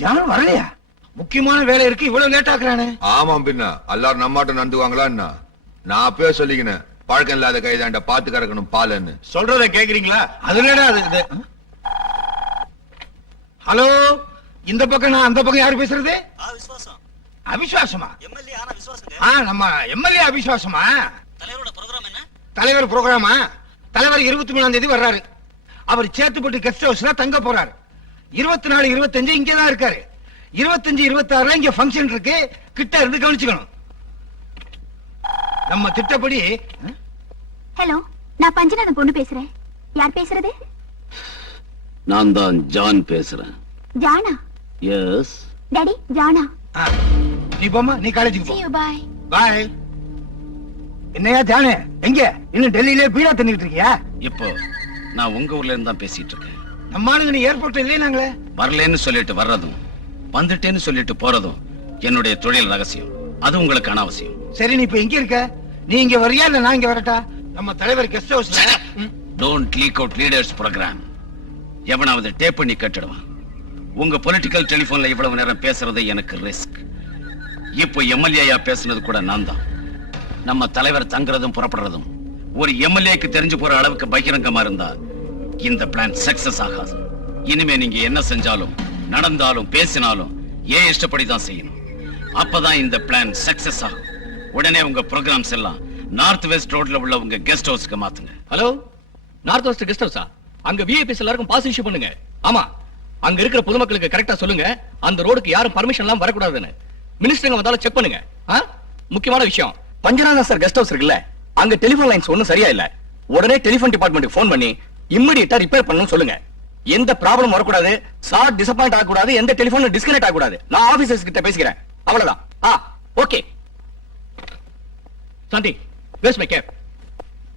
John வரலையா? முக்கியமான வேலை இருக்கு இவ்வளவு லேட் ஆக்குறானே. ஆமாம் பின்ன. எல்லாரும் நம்மாட்டம் நடந்துவாங்களா என்ன? நான் அப்பவே சொல்லிக்கினேன் பழக்கம் இல்லாத கைதாண்ட பாத்து கறக்கணும் பாலுன்னு. சொல்றத கேக்குறீங்களா? அதுலடா அது? இது. ஹலோ? இந்த பக்கம் நான் அந்த பக்கம் யாரு பேசுறது? அவிசுவாசமா எம்எல்ஏ ஆனா விசுவாசங்க ஆ நம்ம எம்எல்ஏ அவிசுவாசமா தலைவரோட ப்ரோக்ராம் என்ன? தலைவர் ப்ரோக்ராமா தலைவர் இருபத்தி மூணாம் தேதி வர்றாரு. அவர் சேத்துப்பட்டு கெஸ்ட் ஹவுஸ்ல தங்க போறாரு. இருபத்தி நாலு இருபத்தஞ்சு இங்கே தான் இருக்காரு. இருபத்தஞ்சு இருபத்தி ஆறுல இங்க ஃபங்க்ஷன் இருக்கு. கிட்ட இருந்து கவனிச்சுக்கணும். நம்ம திட்டப்படி ஹலோ நான் பஞ்சநாதன் பொண்ணு பேசுறேன். யார் பேசுறது? நான் தான் ஜான் பேசுறேன். ஜானா? எஸ் டாடி ஜானா. நீ போமா நீ காலேஜுக்கு போ. Bye. பாய் என்னையா ஜானே? எங்க? இன்னும் டெல்லியிலே பீடா தண்ணிட்டு இருக்கியா? இப்போ நான் உங்க ஊர்ல இருந்து தான் பேசிட்டு இருக்கேன். நம்ம ஆளுங்க நீ ஏர்போர்ட்ல இல்லையே நாங்களே? வரலன்னு சொல்லிட்டு வர்றதும் வந்துட்டேன்னு சொல்லிட்டு போறதும் என்னுடைய தொழில் ரகசியம். அது உங்களுக்கு அனாவசியம். சரி நீ இப்ப எங்க இருக்க? நீ இங்க வரியா இல்ல நான் இங்க வரட்டா? நம்ம தலைவர் கெஸ்ட் ஹவுஸ்ல ம், don't leak out leaders program எவனாவது டேப் பண்ணி கட்டிடுவான். உங்க பொலிட்டிக்கல் டெலிபோன்ல இவ்வளவு நேரம் பேசுறது எனக்கு ரிஸ்க் இப்போ எம்எல்ஏயா பேசுனது கூட நான் தான். நம்ம தலைவர் தங்குறதும் புறப்படுறதும். ஒரு எம்எல்ஏக்கு தெரிஞ்சு போற அளவுக்கு பகிரங்கமா இருந்தா இந்த பிளான் சக்சஸ் ஆகாது. இனிமே நீங்க என்ன செஞ்சாலும் நடந்தாலும் பேசினாலும் ஏன் இஷ்டப்படி தான் செய்யணும்? அப்பதான் இந்த பிளான் சக்சஸ் ஆகும். உடனே உங்க ப்ரோக்ராம்ஸ் எல்லாம் நார்த் வெஸ்ட் ரோட்ல உள்ள உங்க கெஸ்ட் ஹவுஸ்க்கு மாத்துங்க. ஹலோ நார்த் வெஸ்ட் கெஸ்ட் ஹவுஸா அங்க விஐபிஸ் எல்லாருக்கும் பாஸ் இஷ்யூ பண்ணுங்க. ஆமா. அங்க இருக்கிற பொதுமக்களுக்கு கரெக்டா சொல்லுங்க. அந்த ரோடுக்கு யாரும் பர்மிஷன் எல்லாம் வரக்கூடாதுன்னு. மினிஸ்டருங்க வந்தாலும் செக் பண்ணுங்க. முக்கியமான விஷயம். பஞ்சநாதா சார் கெஸ்ட் ஹவுஸ் இருக்குல்ல? அங்க டெலிபோன் லைன்ஸ் ஒண்ணும் சரியா இல்ல. உடனே டெலிபோன் டிபார்ட்மெண்ட்டுக்கு ஃபோன் பண்ணி இம்மிடியட்டா ரிப்பேர் பண்ணணும்னு சொல்லுங்க. எந்த ப்ராப்ளம் வரக்கூடாது சார் டிசப்பாயிண்ட் ஆகக்கூடாது எந்த டெலிபோன் டிஸ்கனெக்ட் ஆகக்கூடாது. நான் ஆபீசர்ஸ் கிட்ட பேசிக்கிறேன். அவ்வளவுதான். ஆ okay Shanthi waste my cap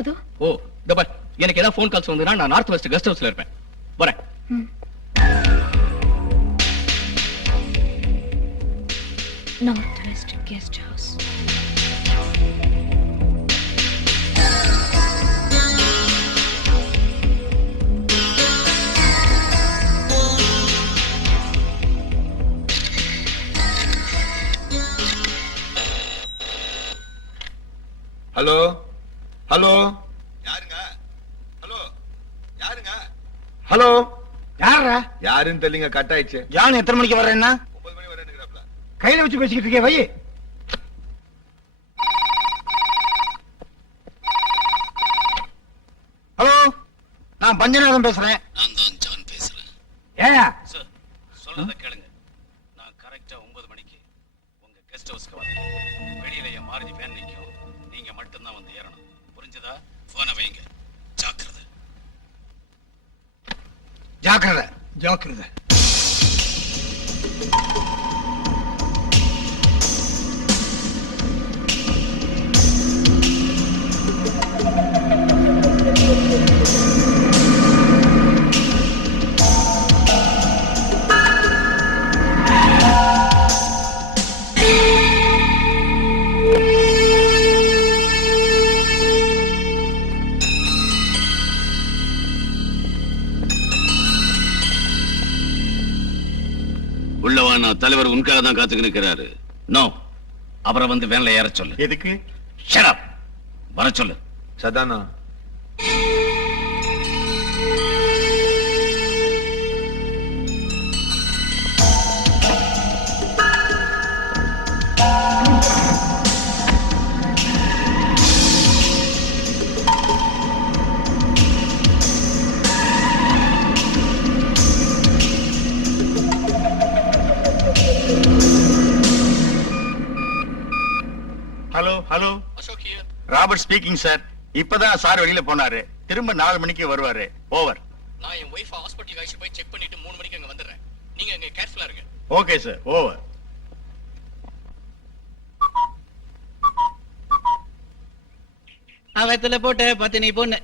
அதோ. ஓ இந்த பார் எனக்கு ஏதாவது ஃபோன் கால்ஸ் வந்ததுன்னா நான் நார்த் வெஸ்ட் கெஸ்ட் ஹவுஸ்ல இருப்பேன். வரேன். North west guest hello? Hello? யாருங்க? ஹலோ? யாருங்க? ஹலோ? யாரா யாருன்னு தெரியலங்க கட் ஆயிடுச்சு. ஜான் எத்தனை மணிக்கு வர்றேன்னா? ஒன்பது மணி வரேன்னுங்கிறாப்ல கையில வச்சு பேசிக்கிட்டு இருக்கே வை. ஹலோ? நான் பஞ்சநாதன் பேசுறேன். நான் தான் ஜான் பேசுறேன். ஏயா? சொல்றத கேளுங்க. వనవయంగ జాగ్రత్త జాగ్రత్త జాగ్రత్త Thank you. தலைவர் உனக்காக தான் காத்துக்கு நிக்கிறாரு நோ அவரை வந்து வேன்ல ஏற சொல்லு. எதுக்கு? Up. வர சொல்லு. சதானா ராபர்ட் ஸ்பீக்கிங் சார் இப்பதான் சார் வெளியில போனாரு. திரும்ப நாலு மணிக்கு வருவாரு. ஓவர் நான் என் ஒய்ஃபை ஹாஸ்பிட்டல் அழைச்சு போய் செக் பண்ணிட்டு மூணு மணிக்கு அங்க வந்துடுறேன். நீங்க அங்க கேர்ஃபுல்லா இருங்க. ஓகே சார் ஓவர் அவத்துல போட்டு பத்தினி பொண்ணு.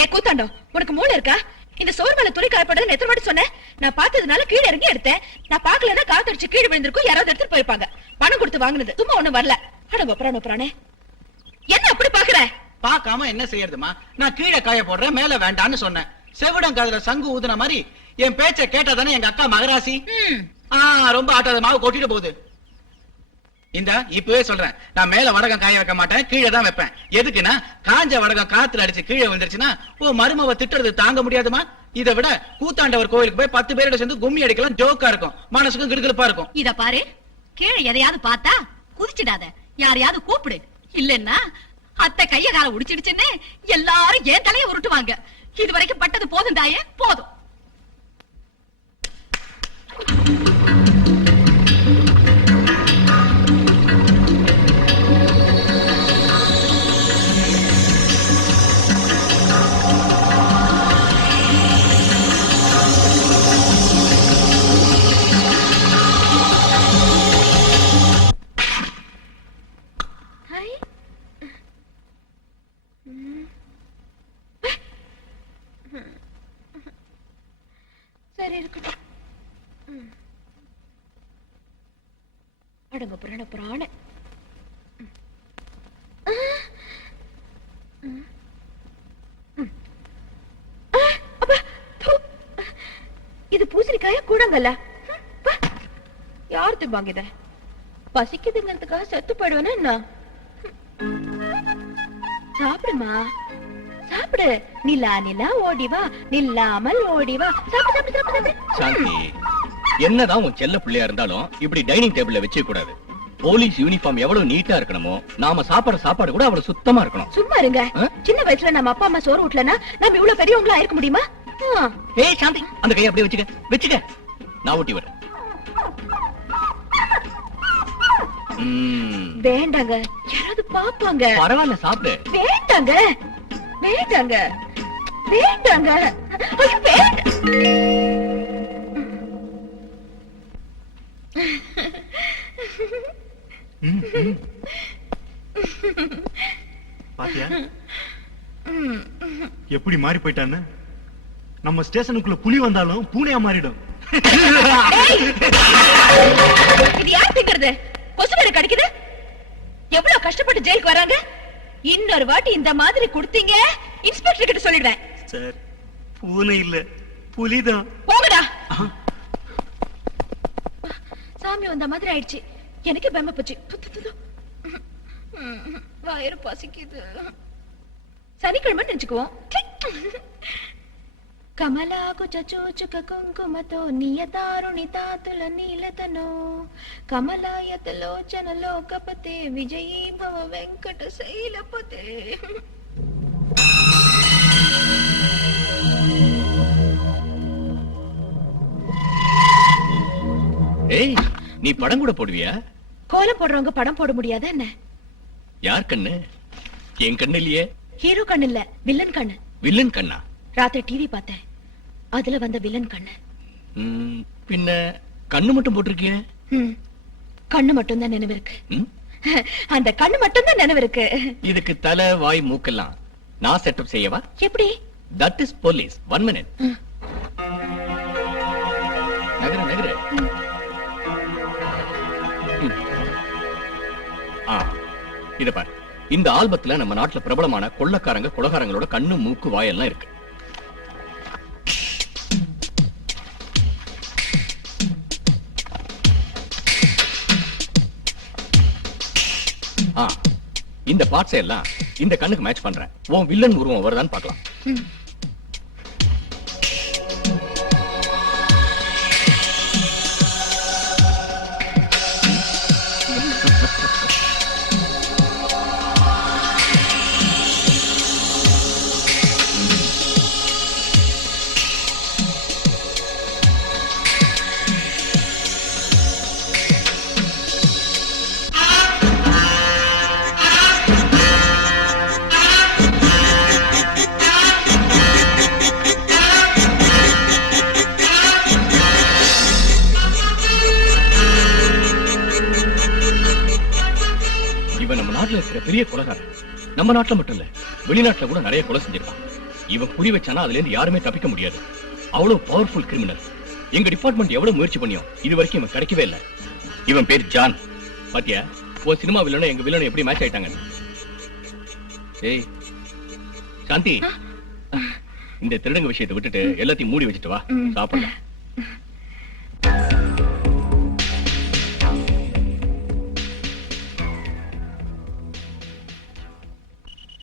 ஏ கூத்தாண்டோ உனக்கு மூளை இருக்கா? இந்த சோறு மேல துணி காயப்படுறது எத்தனை வாட்டி சொன்னேன்? நான் பார்த்ததுனால கீழே இறங்கி எடுத்தேன். நான் பார்க்கலன்னா காத்தடிச்சு கீழே விழுந்திருக்கும். யாராவது எடுத்துட்டு போயிருப்பாங்க. பணம் கொடுத்து வாங்குனது. சும்மா ஒண்ணும் வரல. அட ஒப்பரான ஒப்பரானே. என்ன அப்படி பாக்குற பார்க்காம என்ன செய்யறதுமா நான் கீழே காய போடுறேன் மேல வேண்டான்னு சொன்னேன். செவிடம் காதுல சங்கு ஊதுன மாதிரி என் பேச்ச கேட்டாதானே எங்க அக்கா மகராசி? ரொம்ப ஆட்டாத மாவு கொட்டிட்டு போகுது. இந்த இப்பவே சொல்றேன். நான் மேல வடகம் காய வைக்க மாட்டேன் கீழே தான் வைப்பேன். எதுக்குன்னா காஞ்ச வடகம் காத்துல அடிச்சு கீழே வந்துருச்சுன்னா ஓ மருமவ திட்டுறது தாங்க முடியாதுமா? இதை விட கூத்தாண்டவர் கோயிலுக்கு போய் பத்து பேரோட சேர்ந்து கும்மி அடிக்கலாம் ஜோக்கா இருக்கும். மனசுக்கும் கிடுகிடுப்பா இருக்கும். இத பாரு. கீழே எதையாவது பார்த்தா குதிச்சிடாத. யாரையாவது கூப்பிடு. இல்லன்னா அத்தை கைய கால உடிச்சிடுச்சுன்னு எல்லாரும் ஏன் தலையை உருட்டுவாங்க. இது வரைக்கும் பட்டது போதும் தாயே போதும். வேற இருக்கட்டும். அடங்க புராண புராண. இது பூசணிக்காயா கூடங்கல்ல யார் திம்பாங்க இத? பசிக்குதுங்கிறதுக்காக செத்து போயிடுவேனா என்ன? சாப்பிடுமா? சாப்பிடு. நிலா நிலா ஓடிவா நில்லாமல் ஓடிவா சாப்பிடு சாப்பிடு சாப்பிடு சாந்தி என்னதான் உன் செல்ல பிள்ளையா இருந்தாலும் இப்படி டைனிங் டேபிள்ல வச்சே கூடாது. போலீஸ் யூனிஃபார்ம் எவ்வளவு நீட்டா இருக்கணுமோ நாம சாப்பாடு சாப்பாடு கூட அவ்வளவு சுத்தமா இருக்கணும். சும்மா இருங்க? சின்ன வயசுல நம்ம அப்பா அம்மா சோறு ஊட்டலனா நம்ம இவ்வளவு பெரியவங்களா இருக்க முடியுமா. ஏய் சாந்தி அந்த கையை அப்படியே வச்சுக்க வச்சுக்க. நான் ஊட்டி வரேன் வேண்டாங்க. யாராவது பாப்பாங்க பரவாயில்ல சாப்பிடு. வேண்டாங்க. வேண்டாங்க. வேண்டாங்க. பாத்தியா? எப்படி மாறி போயிட்டான்னு? நம்ம ஸ்டேஷனுக்குள்ள புலி வந்தாலும் பூனையா மாறிடும். இது யார் திங்கிறது கொசு வேற கடிக்குது? எவ்வளவு கஷ்டப்பட்டு ஜெயிலுக்கு வராங்க? இன்னொரு வாட்டி இந்த மாதிரி கொடுத்தீங்க இன்ஸ்பெக்டர் கிட்ட சொல்லிடுவேன். சார் பூனை இல்ல புலிதான். போங்கடா. சாமி வந்த மாதிரி ஆயிடுச்சு. எனக்கு பயமா போச்சு. வயிறு பசிக்குது. சனிக்கிழமை நினைச்சுக்குவோம். కమలాకు చచోచుక కుంకుమతో నియతారుణి తాతుల నీలతనో కమలాయతలోచన లోకపతే విజయీ భవ వెంకట శైలపతే ஏய் நீ படம் கூட போடுவியா கோலம் போடுறவங்க படம் போட முடியாதா என்ன யார் கண்ணு என் கண்ணு இல்லையே ஹீரோ கண்ணு இல்ல வில்லன் கண்ணு வில்லன் கண்ணா ராத்திரி டிவி பார்த்தேன் அதுல வந்த வில்லன் கண்ணு. பின்ன கண்ணு மட்டும் போட்டிருக்கிய? ம், கண்ணு மட்டும்தான் நினைவு இருக்கு? அந்த கண்ணு மட்டும்தான் நினைவு இருக்கு. இதுக்கு தலை வாய் மூக்கெல்லாம் நான் செட்டப் செய்யவா? எப்படி? That is police one minute. Nagar நகரு. இத பாரு. இந்த ஆல்பத்துல நம்ம நாட்டுல பிரபலமான கொள்ளக்காரங்க கொலகாரங்களோட கண்ணு மூக்கு வாயெல்லாம் இருக்கு. இந்த பார்ட்ஸ் எல்லாம் இந்த கண்ணுக்கு மேட்ச் பண்றேன். உன் வில்லன் உருவம் வருதான்னு பார்க்கலாம். நாட்டுல இருக்கிற பெரிய கொலைகாரன். நம்ம நாட்டுல மட்டும் இல்ல வெளிநாட்டுல கூட நிறைய கொலை செஞ்சிருக்கான். இவன் குறி வச்சானா அதுல இருந்து யாருமே தப்பிக்க முடியாது. அவ்வளவு பவர்ஃபுல் கிரிமினல் எங்க டிபார்ட்மெண்ட் எவ்வளவு முயற்சி பண்ணியும் இது வரைக்கும் இவன் கிடைக்கவே இல்ல. இவன் பேர் ஜான். பாத்தியா? ஓ சினிமா வில்லனும் எங்க வில்லனும் எப்படி மேட்ச் ஆயிட்டாங்க ஏய் சாந்தி. இந்த திருடங்க விஷயத்தை விட்டுட்டு எல்லாத்தையும் மூடி வச்சுட்டு வா. சாப்பிடலாம்.